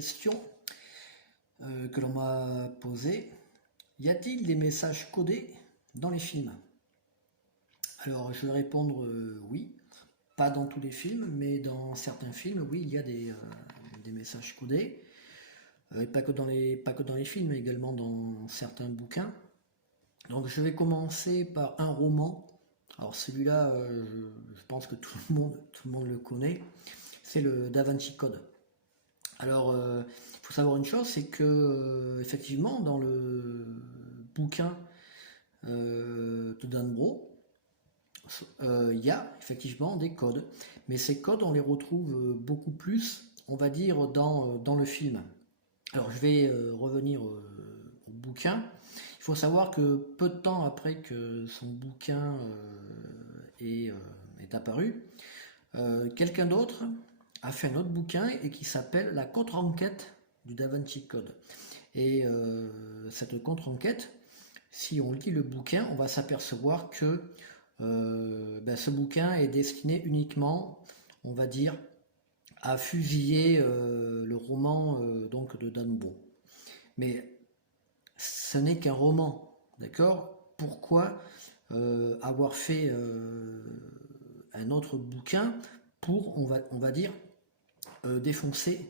question que l'on m'a posée. Y a-t-il des messages codés dans les films? Alors, je vais répondre oui. Pas dans tous les films, mais dans certains films, oui, il y a des messages codés. Et pas que dans les films, mais également dans certains bouquins. Donc, je vais commencer par un roman. Alors, celui-là, je pense que tout le monde le connaît. C'est le Da Vinci Code. Alors, il faut savoir une chose, c'est que effectivement, dans le bouquin de Dan Brown, il y a effectivement des codes, mais ces codes, on les retrouve beaucoup plus, on va dire, dans le film. Alors, je vais revenir au bouquin. Il faut savoir que peu de temps après que son bouquin est apparu, quelqu'un d'autre a fait un autre bouquin et qui s'appelle La contre-enquête du Da Vinci Code. Et cette contre-enquête, si on lit le bouquin, on va s'apercevoir que ce bouquin est destiné uniquement, on va dire, à fusiller le roman donc de Dan Brown. Mais ce n'est qu'un roman, d'accord? Pourquoi avoir fait un autre bouquin pour, on va dire, défoncer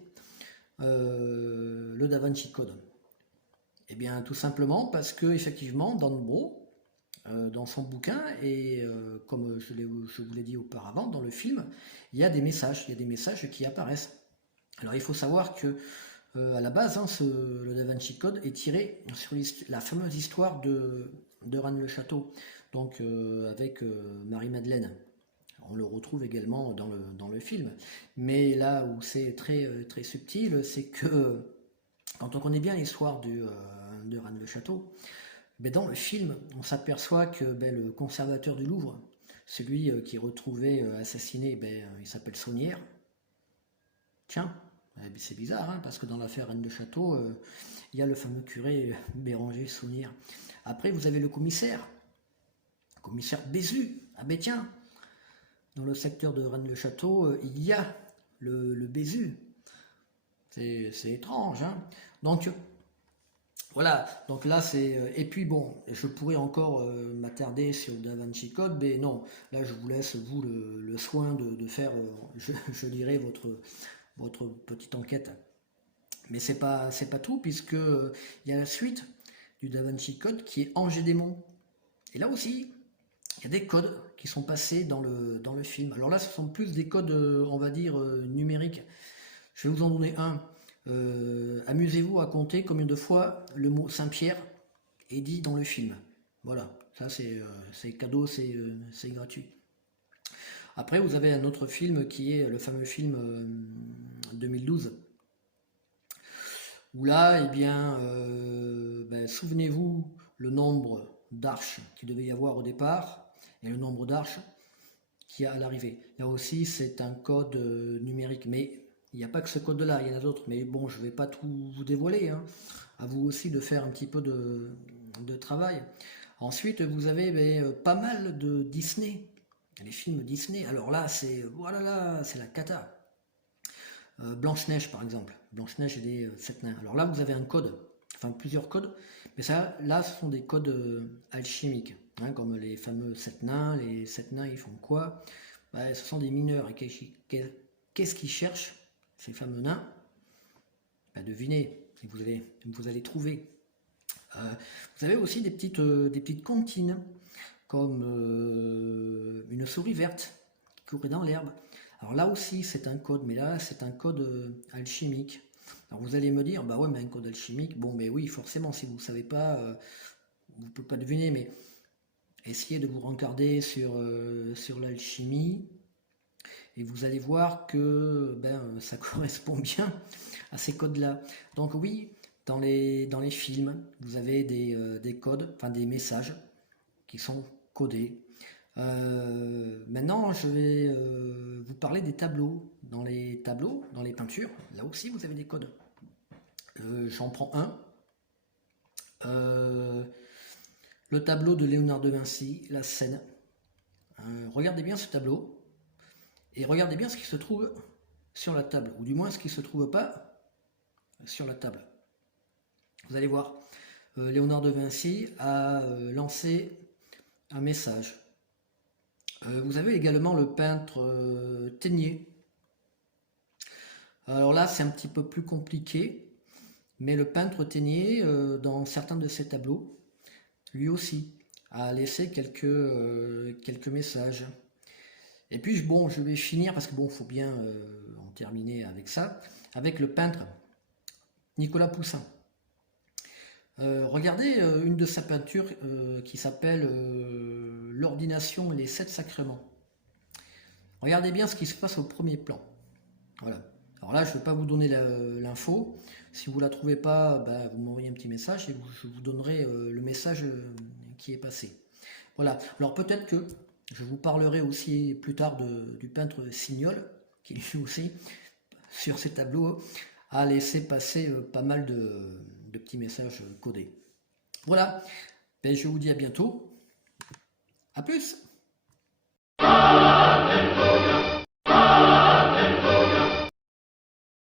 le Da Vinci Code? Eh bien, tout simplement parce que, effectivement, Dan Brown, dans son bouquin, et comme je vous l'ai dit auparavant, dans le film, il y a des messages qui apparaissent. Alors, il faut savoir que, à la base, le Da Vinci Code est tiré sur la fameuse histoire de Rennes le Château, donc avec Marie-Madeleine. On le retrouve également dans le film. Mais là où c'est très, très subtil, c'est que quand on connaît bien l'histoire de Rennes le Château, dans le film, on s'aperçoit que le conservateur du Louvre, celui qui est retrouvé assassiné, il s'appelle Saunière. Tiens, c'est bizarre, parce que dans l'affaire Rennes le Château, il y a le fameux curé Béranger Saunière. Après, vous avez le commissaire Bézu. Ah ben tiens, dans le secteur de Rennes le Château, il y a le Bézu. C'est étrange, Donc, voilà, donc là c'est... Et puis bon, je pourrais encore m'attarder sur le Da Vinci Code, mais non, là je vous laisse, vous, le soin de faire, je dirais, votre petite enquête. Mais c'est pas tout, puisque il y a la suite du Da Vinci Code qui est Ange et démon. Et là aussi, il y a des codes qui sont passés dans le film. Alors là, ce sont plus des codes, on va dire, numériques. Je vais vous en donner un. Amusez-vous à compter combien de fois le mot Saint-Pierre est dit dans le film. Voilà, ça c'est cadeau, c'est gratuit. Après, vous avez un autre film qui est le fameux film 2012. Où là, eh bien, souvenez-vous le nombre d'arches qu'il devait y avoir au départ et le nombre d'arches qu'il y a à l'arrivée. Là aussi, c'est un code numérique, mais il n'y a pas que ce code-là, il y en a d'autres. Mais bon, je ne vais pas tout vous dévoiler. À vous aussi de faire un petit peu de travail. Ensuite, vous avez pas mal de Disney, les films Disney. Alors là, c'est voilà, c'est la cata. Blanche-Neige, par exemple. Blanche-Neige et des 7 nains. Alors là, vous avez un code, enfin plusieurs codes, mais ça, là, ce sont des codes alchimiques, comme les fameux 7 nains. Les 7 nains, ils font quoi? Ce sont des mineurs. Et qu'est-ce qu'ils cherchent, ces fameux nains? Devinez, et vous allez trouver. Vous avez aussi des petites comptines, comme une souris verte qui courait dans l'herbe. Alors là aussi, c'est un code, mais là, c'est un code alchimique. Alors vous allez me dire, bah ouais, mais un code alchimique, bon, mais oui, forcément, si vous ne savez pas, vous ne pouvez pas deviner, mais essayez de vous rencarder sur l'alchimie, et vous allez voir que ça correspond bien à ces codes-là. Donc oui, dans les films, vous avez des codes, enfin des messages qui sont codés. Maintenant, je vais vous parler des tableaux. Dans les tableaux, dans les peintures, là aussi vous avez des codes. J'en prends un. Le tableau de Léonard de Vinci, la Seine. Regardez bien ce tableau et regardez bien ce qui se trouve sur la table, ou du moins ce qui ne se trouve pas sur la table. Vous allez voir, Léonard de Vinci a lancé un message. Vous avez également le peintre Téniers. Alors là, c'est un petit peu plus compliqué, mais le peintre Téniers, dans certains de ses tableaux, lui aussi, a laissé quelques messages. Et puis, bon, je vais finir, parce que bon, il faut bien en terminer avec ça, avec le peintre Nicolas Poussin. Regardez une de sa peinture qui s'appelle L'ordination et les 7 sacrements. Regardez bien ce qui se passe au premier plan. Voilà. Alors là, je ne vais pas vous donner l'info. Si vous ne la trouvez pas, bah, vous m'envoyez un petit message et je vous donnerai le message qui est passé. Voilà. Alors peut-être que je vous parlerai aussi plus tard du peintre Signol, qui lui aussi, sur ses tableaux, a laissé passer pas mal de petits messages codés. Voilà. Ben, je vous dis à bientôt. À plus.